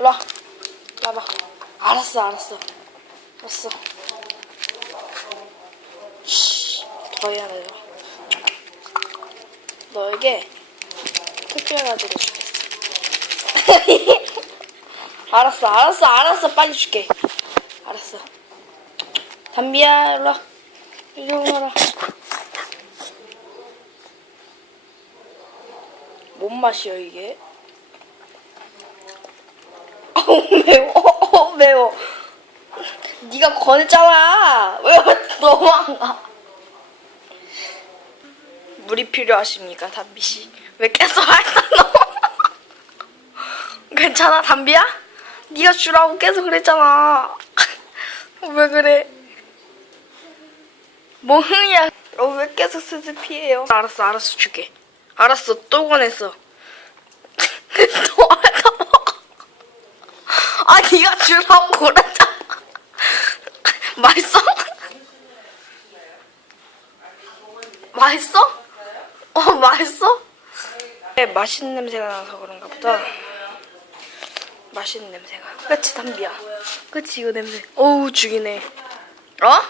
일로와. 나봐. 알았어. 더 해야 돼. 너에게 특별하게도 주겠어. 알았어. 빨리 줄게. 알았어. 담비야, 일로와. 이리 오너라. 뭔 맛이야, 이게? 매워. 네가 권했잖아. 왜 너무 안 가? 물이 필요하십니까, 담비씨? 왜 계속 핥아너? 괜찮아, 담비야? 네가 주라고 계속 그랬잖아. 왜 그래? 뭐 흥이야? 왜 계속 슬슬 피해요? 알았어, 줄게. 알았어, 또 권했어. 또 핥아먹어. 아, 네가 주라고 그랬잖아. 맛있어? 맛있어? 네, 맛있는 냄새가 나서 그런가 보다. 맛있는 냄새가. 그치, 담비야? 그치, 이거 냄새. 어우, 죽이네. 어?